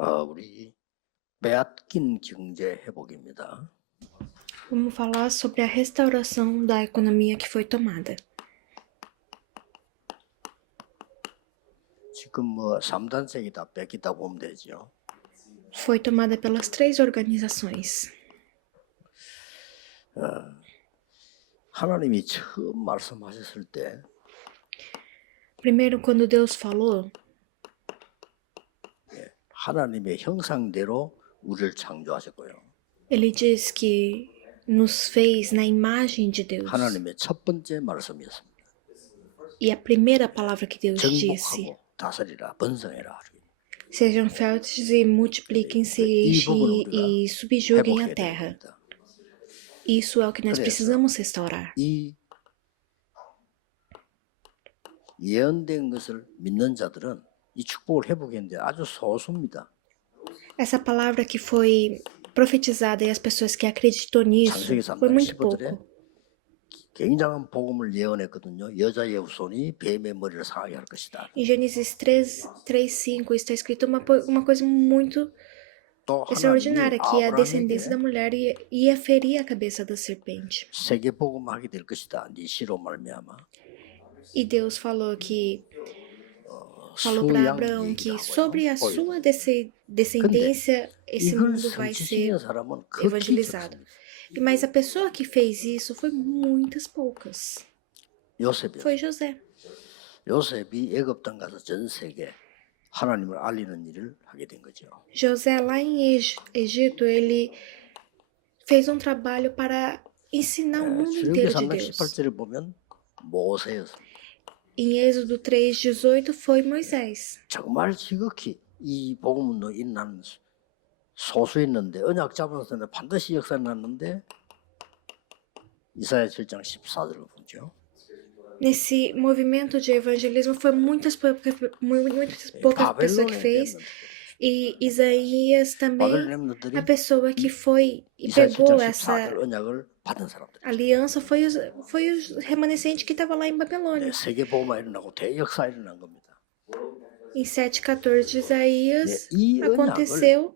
우리 빼앗긴 경제 회복입니다. Vamos falar sobre a restauração da economia que foi tomada. 지금 3단색이 다 뺏기다 보면 되죠. Foi tomada pelas três organizações. 하나님이 처음 말씀하셨을 때 Primeiro, quando Deus falou, 하나님의 형상대로 우리를 창조하셨고요. Ele diz que nos fez na imagem de Deus. 하나님의 첫 번째 말씀이었습니다. E a primeira palavra que Deus disse: 정복하고 다스리라, 번성해라. sejam férteis e multipliquem-se e subjuguem a terra. Isso é o que nós precisamos restaurar. 이 예언된 것을 믿는 자들은 이 축복을 회복했는데 아주 소수입니다. Essa palavra que foi profetizada e as pessoas que acreditou nisso 창세기 foi 3장 muito 15절에 pouco. 굉장한 복음을 예언했거든요. 여자의 후손이 뱀의 머리를 상하게 할 것이다. Em Gênesis 3:5 está escrito uma coisa muito 또 extraordinária, que a 하나님이 descendência da mulher ia ferir a cabeça da serpente. 세계 복음하게 될 것이다. 네 씨로 말미암아. E Deus falou para Abraão que sobre a sua descendência esse mundo vai ser evangelizado. Mas a pessoa que fez isso foi muitas poucas. Foi José. 요셉이 애굽 땅 가서 전 세계 하나님을 알리는 일을 하게 된 거죠. José lá em Egito, ele fez trabalho para ensinar o mundo inteiro de Deus. 18절에 보면 모세였습니다. Em Êxodo 3:18 foi Moisés. 정말 지극히 이 복음으로 일어나는 소수였는데 언약 잡아서는 반드시 역사 났는데 이사야 7장 14절을 보죠. Nesse movimento de evangelismo foi muitas poucas pessoas que fez. E Isaías também, a pessoa que foi e pegou essa aliança foi o remanescente que estava lá em Babilônia. Em 7:14 de Isaías, aconteceu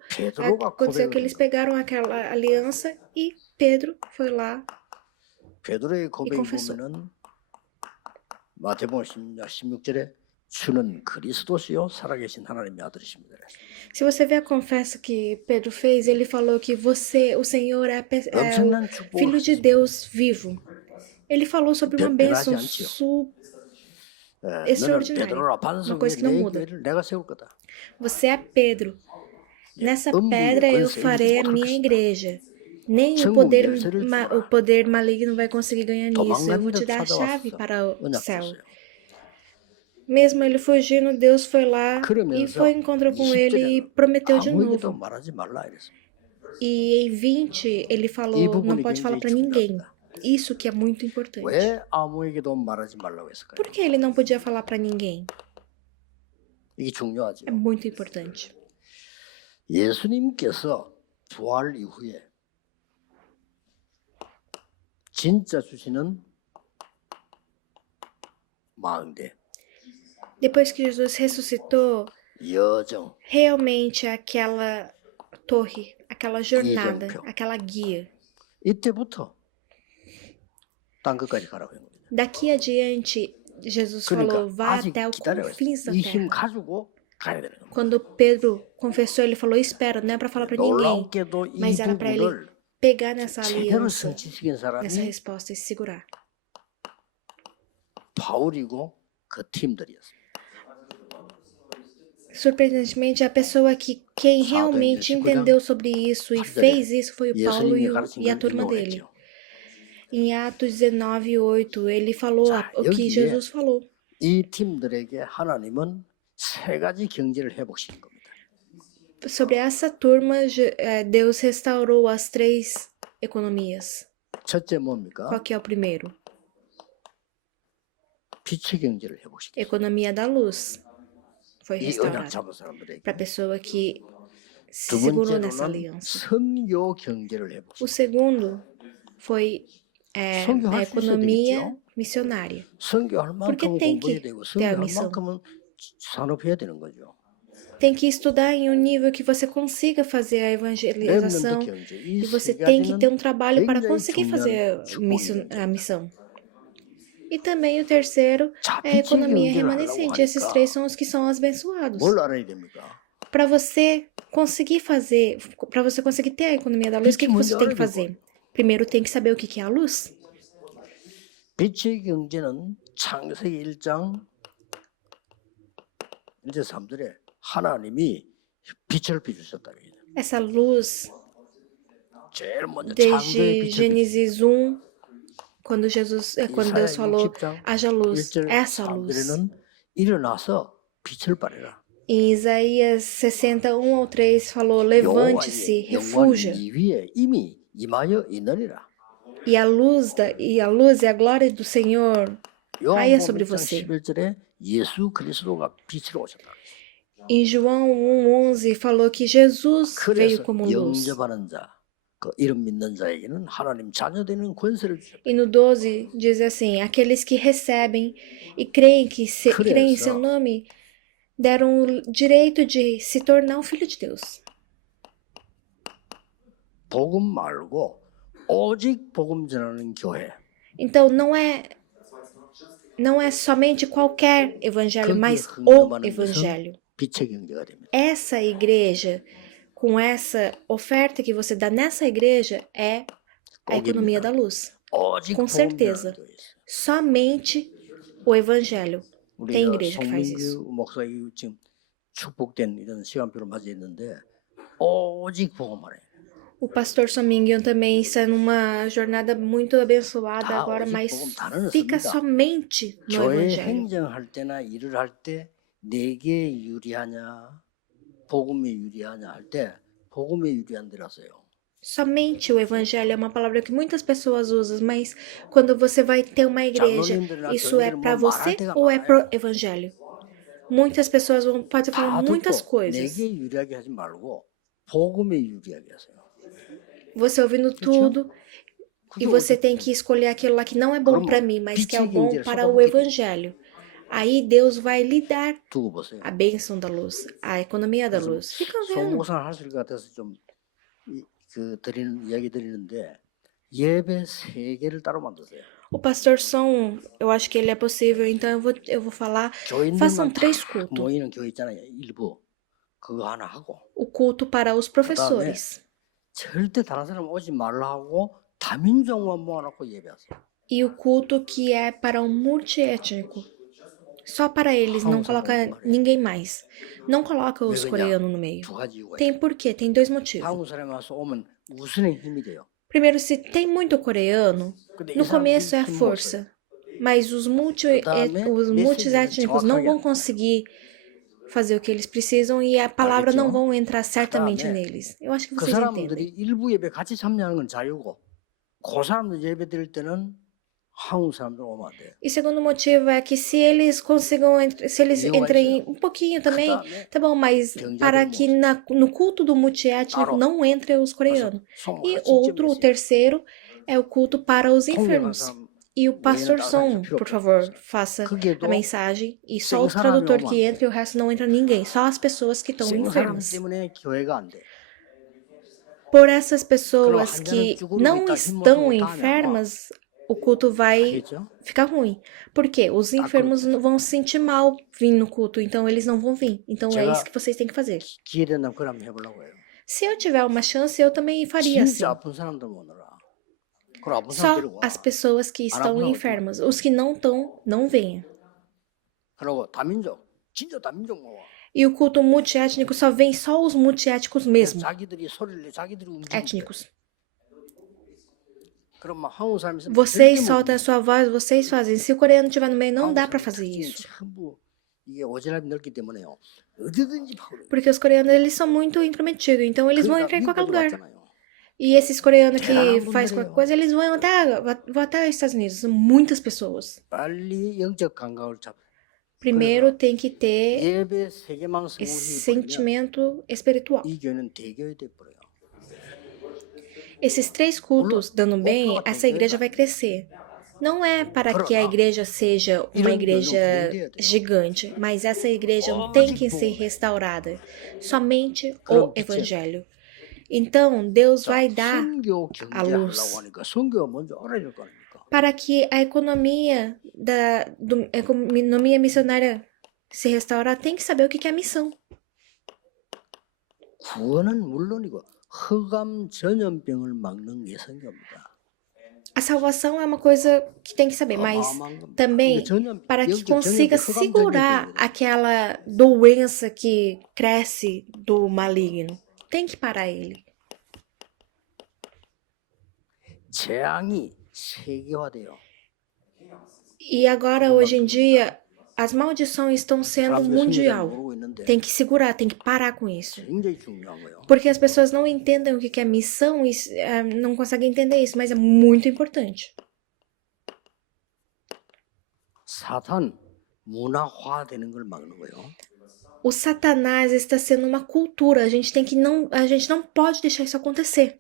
que eles pegaram aquela aliança e Pedro foi lá 베드로의 e 고백이 confessou. 보면은 마태복음 16절에 주는 그리스도시요 살아계신 하나님의 아들이십니다. Se você ver a confessa que Pedro fez, ele falou que o Senhor é o Filho de Deus vivo. Ele falou sobre uma bênção extraordinária, uma coisa que não muda. Você é Pedro. Nessa pedra eu farei a minha igreja. Nem o poder maligno vai conseguir ganhar nisso. Eu vou te dar a chave para o céu. Mesmo ele fugindo, Deus foi lá e encontrou com ele e prometeu de novo. E em 20 ele falou, não pode falar para ninguém. Isso que é muito importante. Por que ele não podia falar para ninguém? É muito importante. 예수님께서 부활 이후에 진짜 주시는 망대. Depois que Jesus ressuscitou, realmente aquela torre, aquela jornada, aquela guia. 이때부터 땅 끝까지 가라고 한 겁니다. Daqui adiante, Jesus falou, vá até os confins da terra. 가지고 가야 되는 겁니다. Quando Pedro confessou, ele falou, espera, não é para falar para ninguém, mas era para ele pegar nessa aliança, nessa resposta e se segurar. 바울이고 그 팀들이었습니다. Surpreendentemente, a pessoa quem realmente entendeu sobre isso e fez isso foi o Paulo e a turma dele. Em Atos 19:8, ele falou o que Jesus falou. 이 팀들에게 하나님은 세 가지 경제를 회복시킨 겁니다. Sobre essa turma, Deus restaurou as três economias. 첫째 뭡니까? Qual que é o primeiro? 빛의 경제를 회복시킨. Economia da luz foi restaurada para a pessoa que se segurou nessa aliança. 선교 경제를 회복시킨. O segundo foi a economia missionária. 선교할 Porque 만큼 tem 공부해야 que 되고 ter a 선교할 missão. 만큼은 산업해야 되는 거죠. tem que estudar em um nível que você consiga fazer a evangelização e você tem que ter um trabalho para conseguir fazer a missão. E também o terceiro é a economia remanescente. Esses três são os que são abençoados. Para você conseguir ter a economia da luz, o que você tem que fazer? Primeiro tem que saber o que é a luz. 빛의 경제는 창세기 1장 1절 3절에 하나님이 빛을 비추셨다. Essa luz, desde Gênesis 1, quando Deus falou, haja luz, essa luz. 일어나서 빛을 발해라. Em Isaías 61 ao 3 falou, levante-se, refúgia. E a luz e a glória do Senhor caia sobre você. Em João 1:11 falou que Jesus veio como luz. E no 12 diz assim, aqueles que recebem e creem em seu nome deram o direito de se tornar um filho de Deus. 복음 말고 오직 복음 전하는 교회. Então não é somente qualquer evangelho, mas o evangelho. 빛의 경제가 됩니다. Essa igreja, com essa oferta que você dá nessa igreja, é a economia da luz. Com certeza. Somente o evangelho. Tem igreja que faz isso. 목사님 지금 축복된 이런 시간표를 맞이했는데 오직 복음만 해. O pastor Somingyon também está numa jornada muito abençoada agora, mas fica somente no 교회 evangelho. 행정할 때나 일을 할 때 내게 유리하냐, 복음에 유리하냐 할 때 복음에 유리한 데라서요. Somente o evangelho é uma palavra que muitas pessoas usam, mas quando você vai ter uma igreja, isso é para você ou é pro evangelho? Muitas pessoas podem falar muitas coisas. 내게 유리하게 하지 말고 복음에 유리하게 하세요. Você ouvindo tudo e você tem que escolher aquilo lá que não é bom para mim, mas que é bom para o evangelho. Aí Deus vai lhe dar a bênção da luz, a economia da luz. Fica vendo. 이야기 드리는데 예배 3개를 따로 만드세요. O pastor Som, eu acho que ele é possível, então eu vou falar, façam 3 cultos. 모이는 교회 있잖아요. 일부 그거 하나 하고. O culto para os professores. 절대 다른 사람 오지 말라 하고 다민족만 모아놓고 예배하세요. E o culto que é para um multiétnico. Só para eles, não coloca ninguém mais. Não coloca os coreanos no meio. Tem por quê? Tem 2 motivos. Primeiro, se tem muito coreano, no começo é a força. Mas os multiétnicos não vão conseguir fazer o que eles precisam e a palavra não vão entrar certamente neles. Eu acho que vocês entendem. 일부 예배 같이 참여하는 건 자유고 그 사람들 예배 드릴 때는 한국 사람들 오면 안 돼요. E segundo motivo é que se eles entrem um pouquinho também, tá bom, mas para que no culto do multiétnico não entrem os coreanos. E o terceiro, é o culto para os enfermos. E o pastor Som, por favor, faça a mensagem e só o tradutor que entra e o resto não entra ninguém, só as pessoas que estão enfermas. Por essas pessoas que não estão enfermas, o culto vai ficar ruim. Por quê? Os enfermos vão se sentir mal vindo no culto, então eles não vão vir. Então é isso que vocês têm que fazer. Se eu tiver uma chance, eu também faria assim. Só as pessoas que estão enfermas. Os que não estão, não venham. E o culto multiétnico só vem só os multiétnicos mesmo. Étnicos. Vocês soltam a sua voz, vocês fazem. Se o coreano estiver no meio, não dá para fazer isso. Porque os coreanos, eles são muito intrometidos, então eles vão entrar em qualquer lugar. E esses coreanos que fazem qualquer coisa, eles vão até os Estados Unidos. São muitas pessoas. Primeiro tem que ter esse sentimento espiritual. Esses 3 cultos dando bem, essa igreja vai crescer. não é para que a igreja seja uma igreja gigante, mas essa igreja tem que ser restaurada. Somente o Evangelho. Então, Deus vai dar a luz para que a economia missionária se restaurar. Tem que saber o que é missão. 구원은 물론이고 흑암 전염병을 막는 게 선교입니다. A salvação é uma coisa que tem que saber, mas também para que consiga segurar aquela doença que cresce do maligno. Tem que parar ele. 재앙이 세계화돼요. E agora, hoje em dia, as maldições estão sendo mundial. Tem que segurar, tem que parar com isso. Porque as pessoas não entendem o que é missão e não conseguem entender isso, mas é muito importante. O Satanás está sendo uma cultura. A gente não pode deixar isso acontecer.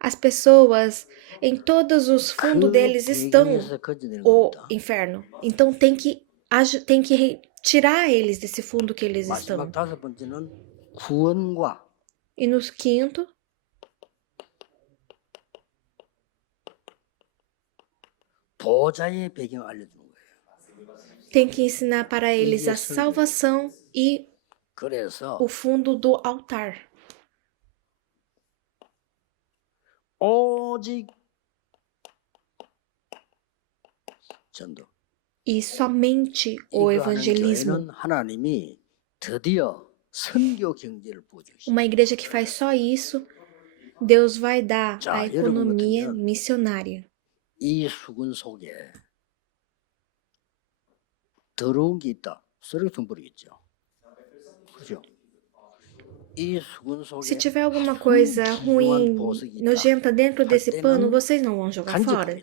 As pessoas, em todos os fundos deles estão o inferno. Então tem que tirar eles desse fundo que eles estão. E no quinto, tem que ensinar para eles a salvação e o fundo do altar. E somente o evangelismo. Uma igreja que faz só isso, Deus vai dar a economia missionária. Se tiver alguma coisa ruim, nojenta dentro desse pano, vocês não vão jogar fora.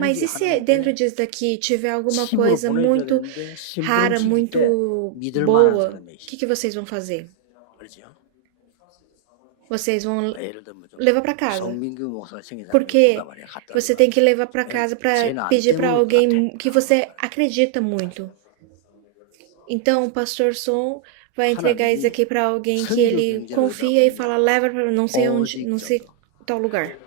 Mas e se dentro disso daqui tiver alguma coisa muito rara, muito boa, o que vocês vão fazer? Vocês vão levar para casa. Porque você tem que levar para casa para pedir para alguém que você acredita muito. Então, o pastor Son vai entregar isso aqui para alguém que ele confia e fala, leva para não sei onde, não sei tal lugar.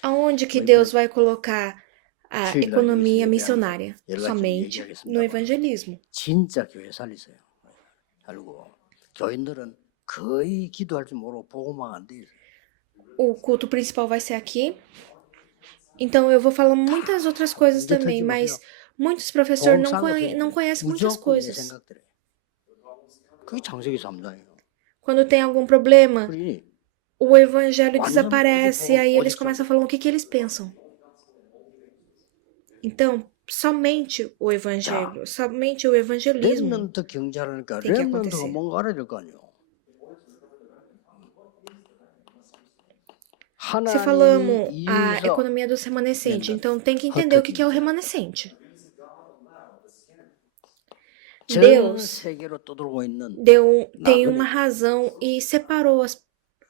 Aonde que Deus vai colocar a economia missionária? Somente no evangelismo. O culto principal vai ser aqui. Então, eu vou falar muitas outras coisas também, mas muitos professores não conhecem muitas coisas. Quando tem algum problema, o evangelho desaparece, aí eles começam a falar o que eles pensam. Então, somente o evangelho, somente o evangelismo tem que acontecer. Se falamos a economia dos remanescentes, então tem que entender o que é o remanescente. Deus tem uma razão e separou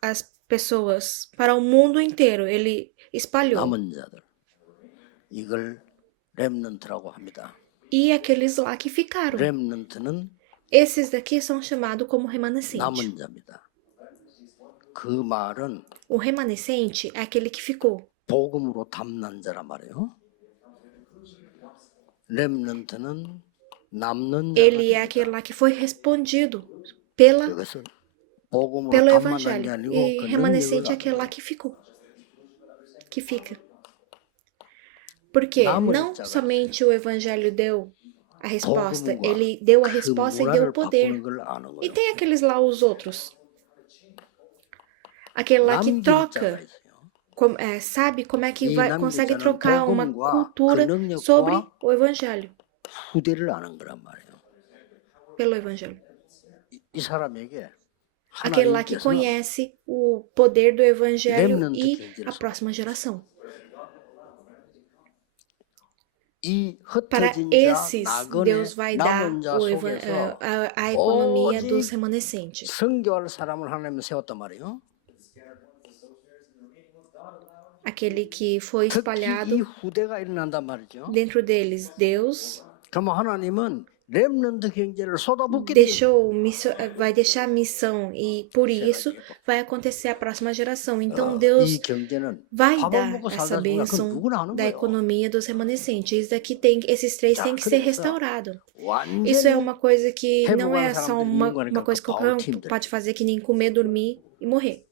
as pessoas para o mundo inteiro. Ele espalhou. E aqueles lá que ficaram. Esses daqui são chamados como remanescente. O remanescente é aquele que ficou. Ele é aquele lá que foi respondido pelo evangelho. E remanescente é aquele lá que ficou. Que fica. Porque não somente o evangelho deu a resposta, ele deu a resposta e deu o poder. E tem aqueles lá, os outros. Aquele lá que troca, sabe como é que consegue trocar uma cultura sobre o evangelho. Pelo evangelho. Aquele lá que conhece o poder do evangelho e a próxima geração. Para esses, Deus vai dar a economia dos remanescentes. 선교할 사람을 하나님은 세웠단 말이에요. Aquele que foi espalhado 이 후대가 일어난단 말이죠. dentro deles, Deus 그럼 하나님은 렘넌트 경제를 쏟아붓게 vai deixar a missão e por isso vai acontecer a próxima geração. Então Deus vai dar essa bênção da economia dos remanescentes. Esses três têm que ser restaurados. Isso é uma coisa que não é só uma coisa que qualquer um pode fazer, que nem comer, dormir e morrer.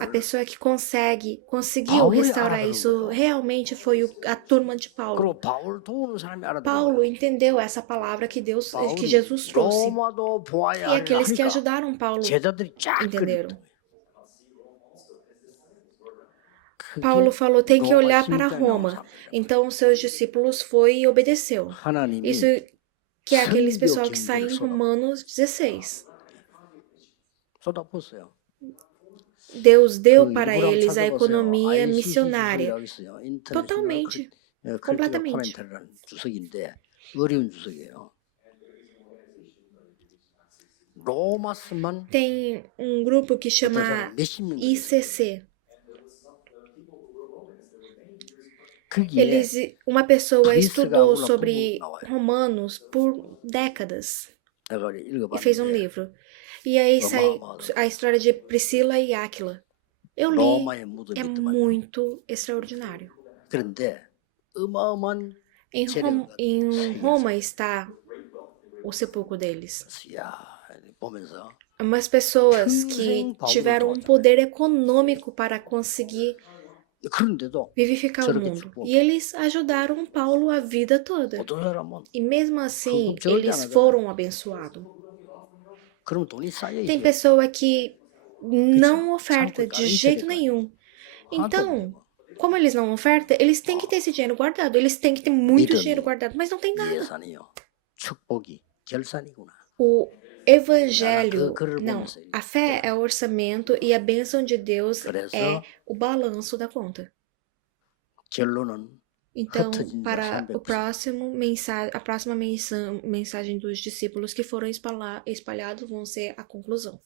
A pessoa que conseguiu restaurar isso realmente foi a turma de Paulo. Paulo entendeu essa palavra que Jesus trouxe. E aqueles que ajudaram Paulo entenderam. Paulo falou, tem que olhar para Roma. Então os seus discípulos foi e obedeceu. Isso que é aqueles pessoal que saem em Romanos 16. Deus deu para eles a economia missionária. Totalmente. Completamente. Tem um grupo que chama ICC. Uma pessoa estudou sobre Romanos por décadas e fez um livro. E aí sai a história de Priscila e Áquila. Eu li, é muito extraordinário. Em Roma está o sepulcro deles. Umas pessoas que tiveram um poder econômico para conseguir vivificar o mundo. E eles ajudaram Paulo a vida toda. E mesmo assim, eles foram abençoados. Tem pessoa que não oferta de jeito nenhum. Então, como eles não ofertam, eles têm que ter esse dinheiro guardado. Eles têm que ter muito dinheiro guardado, mas não tem nada. O evangelho, não. A fé é o orçamento e a bênção de Deus é o balanço da conta. Então, para a próxima mensagem dos discípulos que foram espalhados vão ser a conclusão.